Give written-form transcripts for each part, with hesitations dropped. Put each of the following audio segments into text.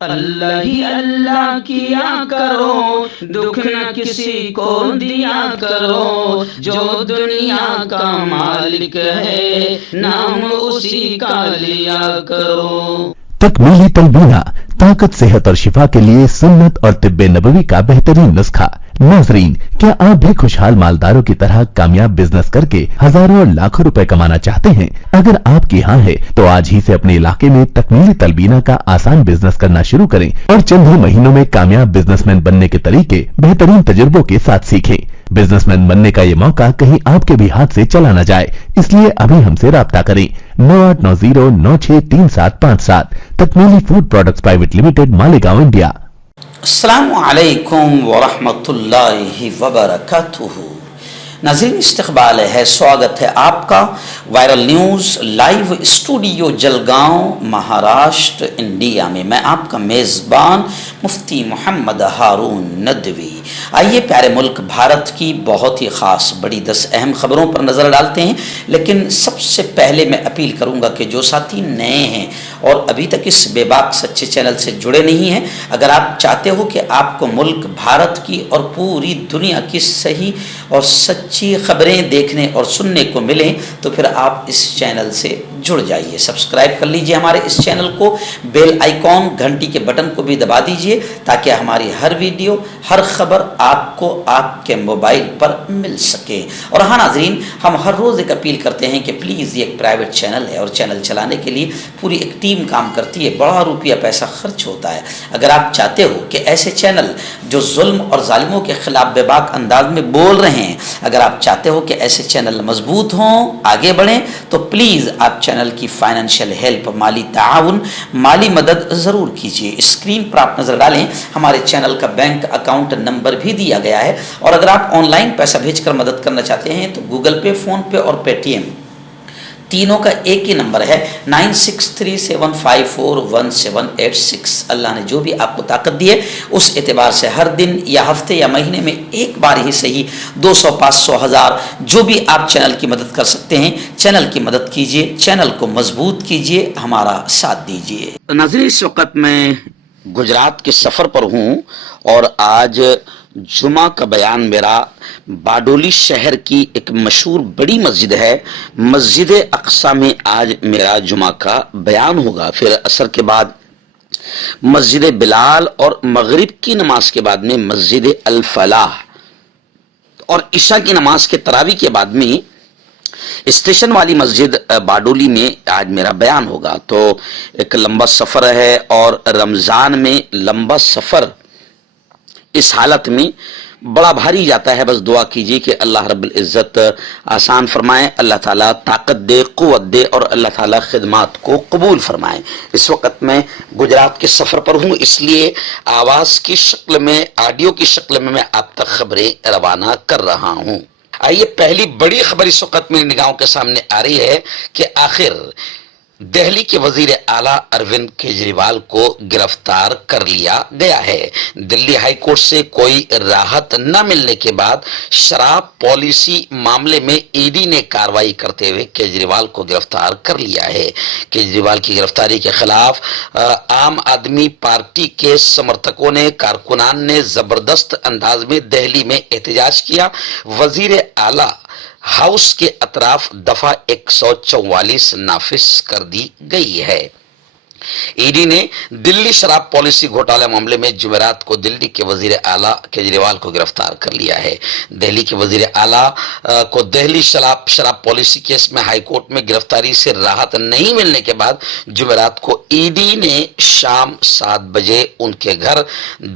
اللہ ہی اللہ کیا کرو، دکھ نہ کسی کو دیا کرو، جو دنیا کا مالک ہے نام اسی کا لیا کرو۔ تکمیلی تلبینہ طاقت، صحت اور شفا کے لیے سنت اور طب نبوی کا بہترین نسخہ۔ ناظرین، کیا آپ بھی خوشحال مالداروں کی طرح کامیاب بزنس کر کے ہزاروں اور لاکھوں روپے کمانا چاہتے ہیں؟ اگر آپ کی ہاں ہے تو آج ہی سے اپنے علاقے میں تکمیلی تلبینہ کا آسان بزنس کرنا شروع کریں اور چند ہی مہینوں میں کامیاب بزنس مین بننے کے طریقے بہترین تجربوں کے ساتھ سیکھیں۔ بزنس مین بننے کا یہ موقع کہیں آپ کے بھی ہاتھ سے چلا نہ جائے، اس لیے ابھی ہم سے رابطہ کریں۔ 9890963757 Takmili food products private limited, Malegaon, India. السلام علیکم ورحمۃ اللہ وبرکاتہ۔ ناظرین، استقبال ہے، سواگت ہے آپ کا viral news live studio Jalgaon, Maharashtra, India میں۔ میں آپ کا میزبان مفتی محمد ہارون ندوی۔ آئیے پیارے ملک بھارت کی بہت ہی خاص بڑی 10 اہم خبروں پر نظر ڈالتے ہیں، لیکن سب سے پہلے میں اپیل کروں گا کہ جو ساتھی نئے ہیں اور ابھی تک اس بے باک سچے چینل سے جڑے نہیں ہیں، اگر آپ چاہتے ہو کہ آپ کو ملک بھارت کی اور پوری دنیا کی صحیح اور سچی خبریں دیکھنے اور سننے کو ملیں تو پھر آپ اس چینل سے جڑ جائیے، سبسکرائب کر لیجئے ہمارے اس چینل کو، بیل آئیکن گھنٹی کے بٹن کو بھی دبا دیجئے تاکہ ہماری ہر ویڈیو، ہر خبر آپ کو آپ کے موبائل پر مل سکے۔ اور ہاں ناظرین، ہم ہر روز ایک اپیل کرتے ہیں کہ پلیز یہ ایک پرائیویٹ چینل ہے اور چینل چلانے کے لیے پوری ایک ٹیم کام کرتی ہے، بڑا روپیہ پیسہ خرچ ہوتا ہے۔ اگر آپ چاہتے ہو کہ ایسے چینل جو ظلم اور ظالموں کے خلاف بے باک انداز میں بول رہے ہیں، اگر آپ چاہتے ہو کہ ایسے چینل مضبوط ہوں، آگے بڑھیں، تو پلیز آپ چینل کی فائنینشیل ہیلپ، مالی تعاون، مالی مدد ضرور کیجیے۔ اسکرین پر آپ نظر ڈالیں، ہمارے چینل کا بینک اکاؤنٹ نمبر بھی دیا گیا ہے، اور اگر آپ آن لائن پیسہ بھیج کر مدد کرنا چاہتے ہیں تو گوگل پے، فون پے اور پے ٹی ایم تینوں کا ایک ہی نمبر ہے، 9637541786۔ اللہ نے جو بھی آپ کو طاقت دی ہے اس اعتبار سے ہر دن یا ہفتے یا مہینے میں ایک بار ہی صحیح 200، 500، 1000 جو بھی آپ چینل کی مدد کر سکتے ہیں، چینل کی مدد کیجئے، چینل کو مضبوط کیجئے، ہمارا ساتھ دیجئے۔ ناظرین، اس وقت میں گجرات کے سفر پر ہوں اور آج جمعہ کا بیان میرا باڈولی شہر کی ایک مشہور بڑی مسجد ہے، مسجد اقصی میں آج میرا جمعہ کا بیان ہوگا۔ پھر عصر کے بعد مسجد بلال اور مغرب کی نماز کے بعد میں مسجد الفلاح اور عشاء کی نماز کے تراویح کے بعد میں اسٹیشن والی مسجد باڈولی میں آج میرا بیان ہوگا۔ تو ایک لمبا سفر ہے اور رمضان میں لمبا سفر اس حالت میں بڑا بھاری جاتا ہے۔ بس دعا کیجیے کہ اللہ رب العزت آسان فرمائے، اللہ تعالیٰ طاقت دے، قوت دے، اور اللہ تعالیٰ خدمات کو قبول فرمائے۔ اس وقت میں گجرات کے سفر پر ہوں، اس لیے آواز کی شکل میں، آڈیو کی شکل میں آپ تک خبریں روانہ کر رہا ہوں۔ آئیے، پہلی بڑی خبر اس وقت میری نگاہوں کے سامنے آ رہی ہے کہ آخر دہلی کے وزیر اعلیٰ اروند کیجریوال کو گرفتار کر لیا گیا ہے۔ دلی ہائی کورٹ سے کوئی راحت نہ ملنے کے بعد شراب پالیسی معاملے میں ای ڈی نے کارروائی کرتے ہوئے کیجریوال کو گرفتار کر لیا ہے۔ کیجریوال کی گرفتاری کے خلاف عام آدمی پارٹی کے سمرتھکوں نے، کارکنان نے زبردست انداز میں دہلی میں احتجاج کیا۔ وزیر اعلیٰ ہاؤس کے اطراف دفعہ 144 نافذ کر دی گئی ہے۔ ای ڈی نے دلی شراب پالیسی گھوٹالہ معاملے میں جمعرات کو دلی کے وزیر اعلیٰ کیجریوال کو گرفتار کر لیا ہے۔ دہلی کے وزیر اعلیٰ کو دہلی شراب پالیسی کیس میں ہائی کورٹ میں گرفتاری سے راحت نہیں ملنے کے بعد جمعرات کو ای ڈی نے شام 7 بجے ان کے گھر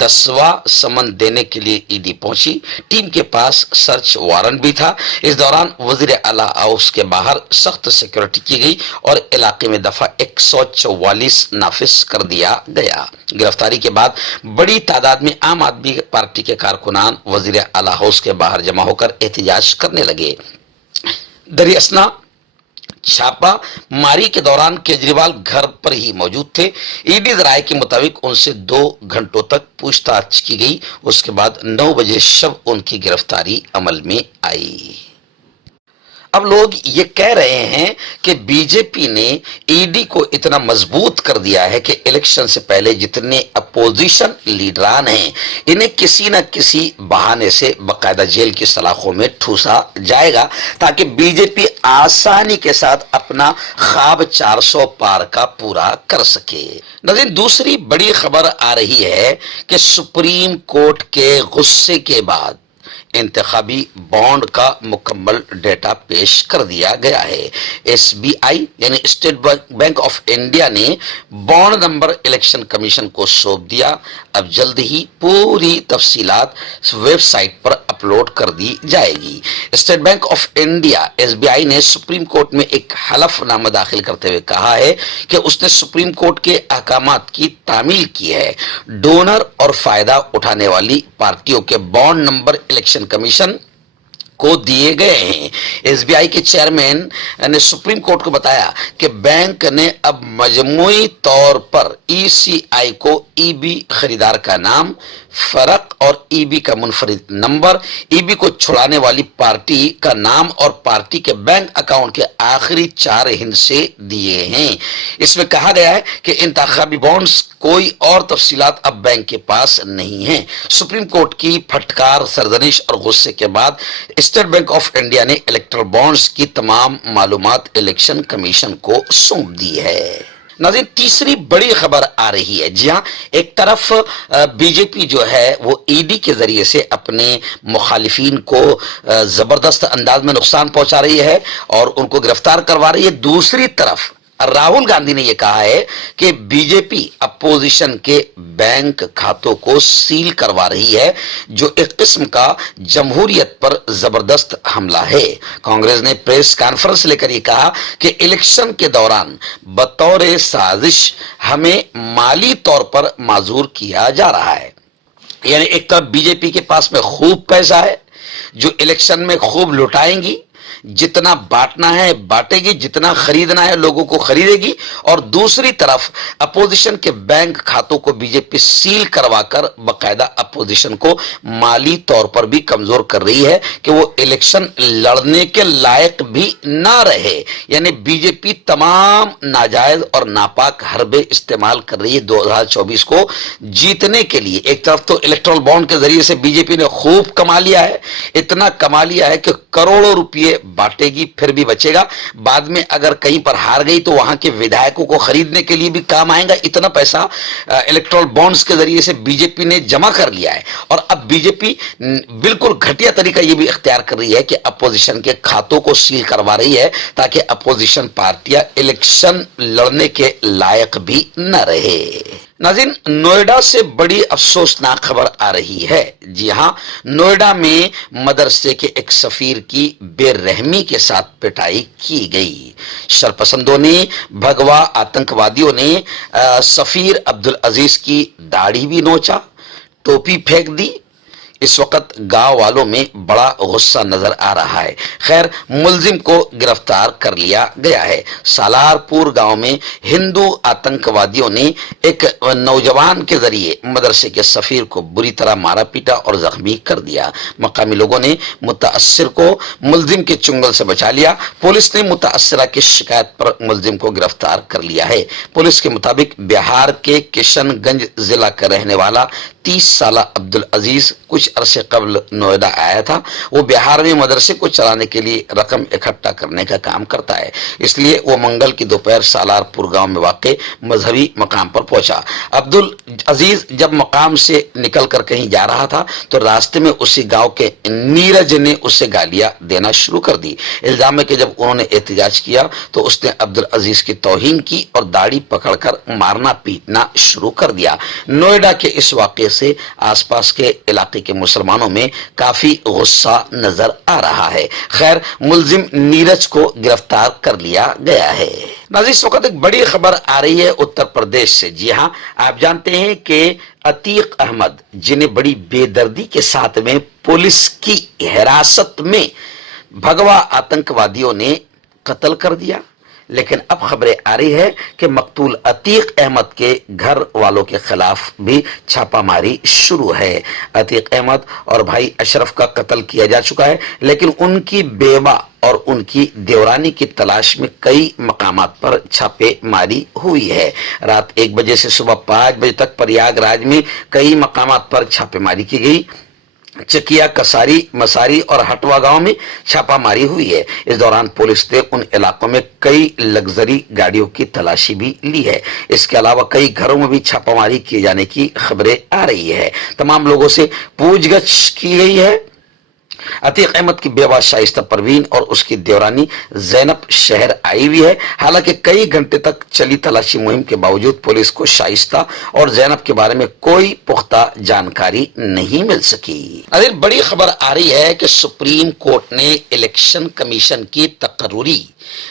10واں سمن دینے کے لیے ای ڈی پہنچی۔ ٹیم کے پاس سرچ وارنٹ بھی تھا۔ اس دوران وزیر اعلیٰ ہاؤس کے باہر سخت سیکورٹی کی گئی اور علاقے میں دفعہ 144 نافذ کر دیا گیا۔ گرفتاری کے بعد بڑی تعداد میں عام آدمی پارٹی کے کارکنان وزیر اعلیٰ ہاؤس کے باہر جمع ہو کر احتجاج کرنے لگے۔ دریں اثنا چھاپا ماری کے دوران کیجریوال گھر پر ہی موجود تھے۔ ای ڈی ذرائع کے مطابق ان سے 2 گھنٹوں تک پوچھ تاچھ کی گئی۔ اس کے بعد 9 بجے شب ان کی گرفتاری عمل میں آئی۔ اب لوگ یہ کہہ رہے ہیں کہ بی جے پی نے ای ڈی کو اتنا مضبوط کر دیا ہے کہ الیکشن سے پہلے جتنے اپوزیشن لیڈران ہیں انہیں کسی نہ کسی بہانے سے باقاعدہ جیل کی سلاخوں میں ٹھوسا جائے گا تاکہ بی جے پی آسانی کے ساتھ اپنا خواب 400 پار کا پورا کر سکے۔ ناظرین، دوسری بڑی خبر آ رہی ہے کہ سپریم کورٹ کے غصے کے بعد انتخابی بانڈ کا مکمل ڈیٹا پیش کر دیا گیا ہے۔ ایس بی آئی یعنی اسٹیٹ بینک آف انڈیا نے بانڈ نمبر الیکشن کمیشن کو سونپ دیا۔ اب جلد ہی پوری تفصیلات ویب سائٹ پر اپلوڈ کر دی جائے گی۔ State bank of India S B I نے سپریم کورٹ میں ایک حلف نامہ داخل کرتے ہوئے کہا ہے کہ اس نے سپریم کورٹ کے احکامات کی تعمیل کی ہے۔ ڈونر اور فائدہ اٹھانے والی پارٹیوں کے بانڈ نمبر الیکشن کمیشن کو دیے گئے ہیں۔ ایس بی آئی کے چیئرمین نے سپریم کورٹ کو بتایا کہ بینک نے اب مجموعی طور پر ای سی آئی کو ای بی خریدار کا نام، فرق اور ای بی کا منفرد نمبر، ای بی کو چھڑانے والی پارٹی کا نام اور پارٹی کے بینک اکاؤنٹ کے آخری 4 ہندسے دیے ہیں۔ اس میں کہا گیا ہے کہ انتخابی بانڈز کوئی اور تفصیلات اب بینک کے پاس نہیں ہیں۔ سپریم کورٹ کی پھٹکار، سرزنش اور غصے کے بعد اسٹیٹ بینک آف انڈیا نے الیکٹرل بانڈز کی تمام معلومات الیکشن کمیشن کو سونپ دی ہے۔ ناظرین، تیسری بڑی خبر آ رہی ہے۔ جی ہاں، ایک طرف بی جے پی جو ہے وہ ای ڈی کے ذریعے سے اپنے مخالفین کو زبردست انداز میں نقصان پہنچا رہی ہے اور ان کو گرفتار کروا رہی ہے۔ دوسری طرف راہل گاندھی نے یہ کہا ہے کہ بی جے پی اپوزیشن کے بینک کھاتوں کو سیل کروا رہی ہے، جو ایک قسم کا جمہوریت پر زبردست حملہ ہے۔ کانگریس نے پریس کانفرنس لے کر یہ کہا کہ الیکشن کے دوران بطور سازش ہمیں مالی طور پر معذور کیا جا رہا ہے۔ یعنی ایک طرف بی جے پی کے پاس میں خوب پیسہ ہے جو الیکشن میں خوب لٹائیں گی، جتنا بانٹنا ہے بانٹے گی، جتنا خریدنا ہے لوگوں کو خریدے گی، اور دوسری طرف اپوزیشن کے بینک کھاتوں کو بی جے پی سیل کروا کر باقاعدہ اپوزیشن کو مالی طور پر بھی کمزور کر رہی ہے کہ وہ الیکشن لڑنے کے لائق بھی نہ رہے۔ یعنی بی جے پی تمام ناجائز اور ناپاک حربے استعمال کر رہی ہے 2024 کو جیتنے کے لیے۔ ایک طرف تو الیکٹرل بانڈ کے ذریعے سے بی جے پی نے خوب کما لیا ہے، اتنا کما لیا ہے کہ کروڑوں روپئے بانٹے گی پھر بھی بچے گا، بعد میں اگر کہیں پر ہار گئی تو وہاں کے ودھایکوں کو خریدنے کے لیے بھی کام آئے گا۔ اتنا پیسہ الیکٹرل بانڈز کے ذریعے سے بی جے پی نے جمع کر لیا ہے، اور اب بی جے پی بالکل گھٹیا طریقہ یہ بھی اختیار کر رہی ہے کہ اپوزیشن کے کھاتوں کو سیل کروا رہی ہے تاکہ اپوزیشن پارٹیاں الیکشن لڑنے کے لائق بھی نہ رہے۔ ناظرین، نوئیڈا سے بڑی افسوسناک خبر آ رہی ہے۔ جی ہاں، نوئیڈا میں مدرسے کے ایک سفیر کی بے رحمی کے ساتھ پٹائی کی گئی۔ شرپسندوں نے، بھگوا آتنکوادیوں نے سفیر عبدالعزیز کی داڑھی بھی نوچا، ٹوپی پھینک دی۔ اس وقت گاؤں والوں میں بڑا غصہ نظر آ رہا ہے۔ خیر، ملزم کو گرفتار کر لیا گیا ہے۔ سالار پور گاؤں میں ہندو آتنکوادیوں نے ایک نوجوان کے ذریعے مدرسے کے سفیر کو بری طرح مارا پیٹا اور زخمی کر دیا۔ مقامی لوگوں نے متاثر کو ملزم کے چنگل سے بچا لیا۔ پولیس نے متاثرہ کی شکایت پر ملزم کو گرفتار کر لیا ہے۔ پولیس کے مطابق بہار کے کشن گنج ضلع کا رہنے والا 30 سالہ عبدالعزیز کچھ عرصے قبل نوئیڈا آیا تھا۔ وہ بہار میں مدرسے کو چلانے کے لیے رقم اکٹھا کرنے کا کام کرتا ہے، اس لیے وہ منگل کی دوپہر سالار پور گاؤں میں واقع مذہبی مقام پر پہنچا۔ عبدالعزیز جب مقام سے نکل کر کہیں جا رہا تھا تو راستے میں اسی گاؤں کے نیرج نے اسے گالیاں دینا شروع کر دی۔ الزام ہے کہ جب انہوں نے احتجاج کیا تو اس نے عبدالعزیز کی توہین کی اور داڑھی پکڑ کر مارنا پیٹنا شروع کر دیا۔ نوئیڈا کے اس واقعے سے آس پاس کے علاقے کے مسلمانوں میں کافی غصہ نظر آ رہا ہے۔ خیر، ملزم نیرج کو گرفتار کر لیا گیا ہے۔ ناظرین، اس وقت ایک بڑی خبر آ رہی ہے اتر پردیش سے۔ جی ہاں، آپ جانتے ہیں کہ عتیق احمد، جنہیں بڑی بے دردی کے ساتھ میں پولیس کی حراست میں بھگوا آتنکوادیوں نے قتل کر دیا، لیکن اب خبریں آ رہی ہے کہ مقتول عتیق احمد کے گھر والوں کے خلاف بھی چھاپا ماری شروع ہے. عتیق احمد اور بھائی اشرف کا قتل کیا جا چکا ہے، لیکن ان کی بیوہ اور ان کی دیورانی کی تلاش میں کئی مقامات پر چھاپے ماری ہوئی ہے. رات 1 بجے سے صبح 5 بجے تک پریاگ راج میں کئی مقامات پر چھاپے ماری کی گئی. چکیا، کساری، مساری اور ہٹوا گاؤں میں چھاپا ماری ہوئی ہے. اس دوران پولیس نے ان علاقوں میں کئی لگژری گاڑیوں کی تلاشی بھی لی ہے. اس کے علاوہ کئی گھروں میں بھی چھاپا ماری کیے جانے کی خبریں آ رہی ہے. تمام لوگوں سے پوچھ گچھ کی گئی ہے. عتیق احمد کی بیوہ شائستہ پروین اور اس کی دیورانی زینب شہر آئی ہوئی ہے. حالانکہ کئی گھنٹے تک چلی تلاشی مہم کے باوجود پولیس کو شائستہ اور زینب کے بارے میں کوئی پختہ جانکاری نہیں مل سکی. بڑی خبر آ رہی ہے کہ سپریم کورٹ نے الیکشن کمیشن کی تقرری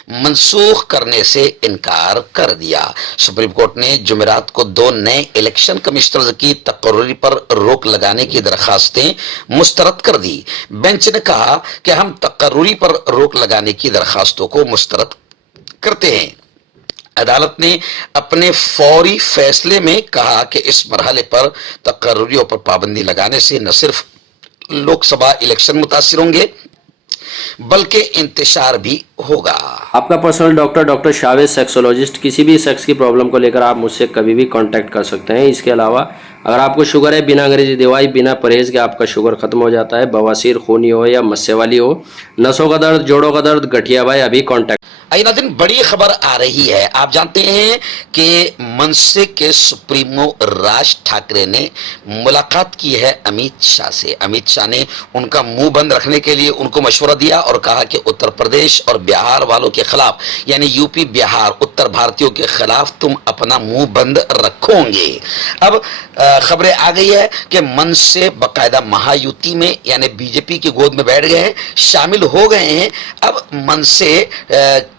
منسوخ کرنے سے انکار کر دیا. سپریم کورٹ نے جمعرات کو 2 نئے الیکشن کمشنرز کی تقرری پر روک لگانے کی درخواستیں مسترد کر دی. بینچ نے کہا کہ ہم تقرری پر روک لگانے کی درخواستوں کو مسترد کرتے ہیں. عدالت نے اپنے فوری فیصلے میں کہا کہ اس مرحلے پر تقرریوں پر پابندی لگانے سے نہ صرف لوک سبھا الیکشن متاثر ہوں گے بلکہ انتشار بھی ہوگا. آپ کا پرسنل ڈاکٹر شاویز سیکسولوجسٹ. کسی بھی سیکس کی پرابلم کو لے کر آپ مجھ سے کبھی بھی کانٹیکٹ کر سکتے ہیں. اس کے علاوہ اگر آپ کو شوگر ہے، بنا انگریزی دوائی، بنا پرہیز کے آپ کا شوگر ختم ہو جاتا ہے، بواسیر خونی ہو یا مسے والی ہو، نسوں کا درد، جوڑوں کا درد، گٹھیا بھائی، ابھی کانٹیکٹ. ناظرین، بڑی خبر آ رہی ہے. آپ جانتے ہیں کہ منسے کے سپریمو راج ٹھاکرے نے ملاقات کی ہے امیت شاہ سے. امیت شاہ نے ان کا منہ بند رکھنے کے لیے ان کو مشورہ دیا اور کہا کہ اتر پردیش اور بہار والوں کے خلاف، یعنی یو پی، بہار، اتر بھارتیوں کے خلاف تم اپنا منہ بند رکھو گے. اب خبریں آ گئی ہے کہ منسے باقاعدہ مہایوتی میں یعنی بی جے پی کی گود میں بیٹھ گئے ہیں، شامل ہو گئے ہیں. اب منسے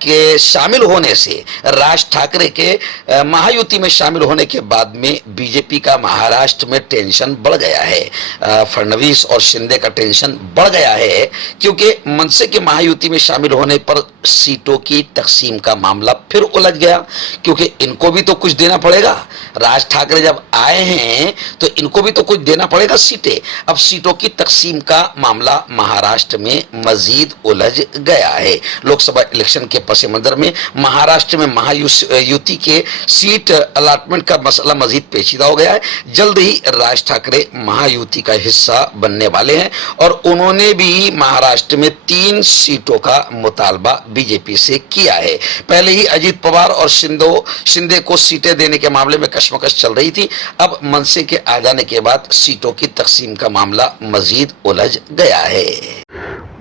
کے شامل ہونے سے، راج ٹھاکرے کے مہایوتی میں شامل ہونے کے بعد میں بی جے پی کا مہاراشٹر میں ٹینشن بڑھ گیا ہے. فڑنویس اور شندے کا ٹینشن بڑھ گیا ہے کیونکہ منسے کے مہایوتی میں شامل ہونے پر سیٹوں کی تقسیم کا معاملہ پھر الجھ گیا، کیونکہ ان کو بھی تو کچھ دینا پڑے گا. راج ٹھاکرے جب آئے ہیں تو ان کو بھی تو کچھ دینا پڑے گا سیٹیں. اب سیٹوں کی تقسیم کا معاملہ مہاراشٹر میں مزید الجھ گیا ہے. لوک سبھا الیکشن کے پس منظر میں مہاراشٹر میں مہایوتی کے سیٹ الاٹمنٹ کا مسئلہ مزید پیچیدہ ہو گیا ہے. جلد ہی راج ٹھاکرے مہایوتی کا حصہ بننے والے ہیں اور انہوں نے بھی مہاراشٹر میں 3 سیٹوں کا مطالبہ بی جے پی سے کیا ہے. پہلے ہی اجیت پوار اور شندے کو سیٹیں دینے کے معاملے میں کشمکش چل رہی تھی. اب منسے کے آ جانے کے بعد سیٹوں کی تقسیم کا معاملہ مزید الجھ گیا ہے.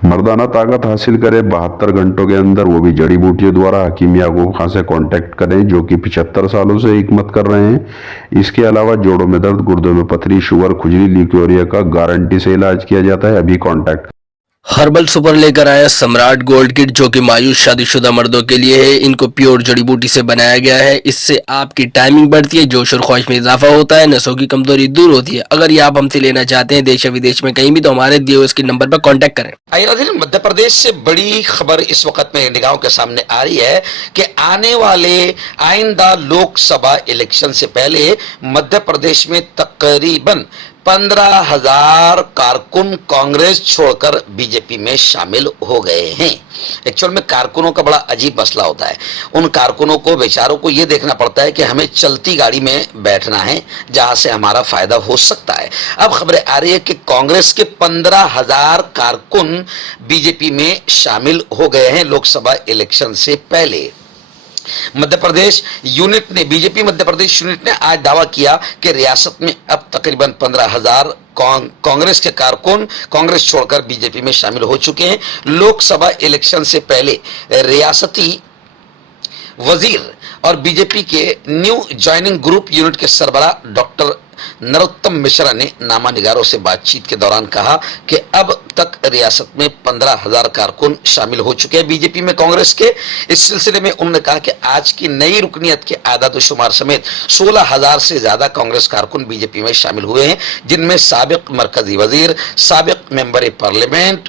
مردانہ طاقت حاصل کرے 72 گھنٹوں کے اندر، وہ بھی جڑی بوٹیوں دوارا. حکیم یعقوب خان سے کانٹیکٹ کریں جو کہ 75 سالوں سے حکمت کر رہے ہیں. اس کے علاوہ جوڑوں میں درد، گردوں میں پتھری، شوگر، کھجلی، لیکوریا کا گارنٹی سے علاج کیا جاتا ہے. ابھی کانٹیکٹ. ہربل سپر لے کر آیا سمراٹ گولڈ کٹ جو کہ مایوس شادی شدہ مردوں کے لیے ہے. ان کو پیور جڑی بوٹی سے بنایا گیا ہے. اس سے آپ کی ٹائمنگ بڑھتی ہے، جوش اور خواہش میں اضافہ ہوتا ہے، نسوں کی کمزوری دور ہوتی ہے. اگر یہ آپ ہم سے لینا چاہتے ہیں دیش یا ودیش میں کہیں بھی تو ہمارے دیے ہوئے اس کے نمبر پر کانٹیکٹ کریں. مدھیہ پردیش سے بڑی خبر اس وقت میں نگاہوں کے سامنے آ رہی ہے کہ آنے والے آئندہ لوک سبھا الیکشن سے پہلے مدھیہ پردیش میں تقریباً 15,000 کارکن کانگریس چھوڑ کر بی جے پی میں شامل ہو گئے ہیں. ایکچوئل میں کارکنوں کا بڑا عجیب مسئلہ ہوتا ہے. ان کارکنوں کو بیچاروں کو یہ دیکھنا پڑتا ہے کہ ہمیں چلتی گاڑی میں بیٹھنا ہے جہاں سے ہمارا فائدہ ہو سکتا ہے. اب خبریں آ رہی ہے کہ کانگریس کے 15,000 کارکن بی جے پی میں شامل ہو گئے ہیں لوک سبھا الیکشن سے پہلے. مدھیہ پردیش یونٹ نے، بی جے پی مدھیہ پردیش یونٹ نے آج دعویٰ کیا کہ ریاست میں اب تقریباً 15,000 کانگریس کے کارکن کانگریس چھوڑ کر بی جے پی میں شامل ہو چکے ہیں. لوک سبھا الیکشن سے پہلے ریاستی وزیر اور بی جے پی کے نیو جوائننگ گروپ یونٹ کے سربراہ ڈاکٹر نروتم مشرا نے نامہ نگاروں سے بات چیت کے دوران کہا کہ اب تک ریاست میں 15,000 کارکن شامل ہو چکے ہیں بی جے پی میں کانگریس کے. اس سلسلے میں انہوں نے کہا کہ آج کی نئی رکنیت کے اعداد و شمار سمیت 16,000 سے زیادہ کانگریس کارکن بی جے پی میں شامل ہوئے ہیں، جن میں سابق مرکزی وزیر، سابق ممبر پارلیمنٹ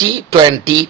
T20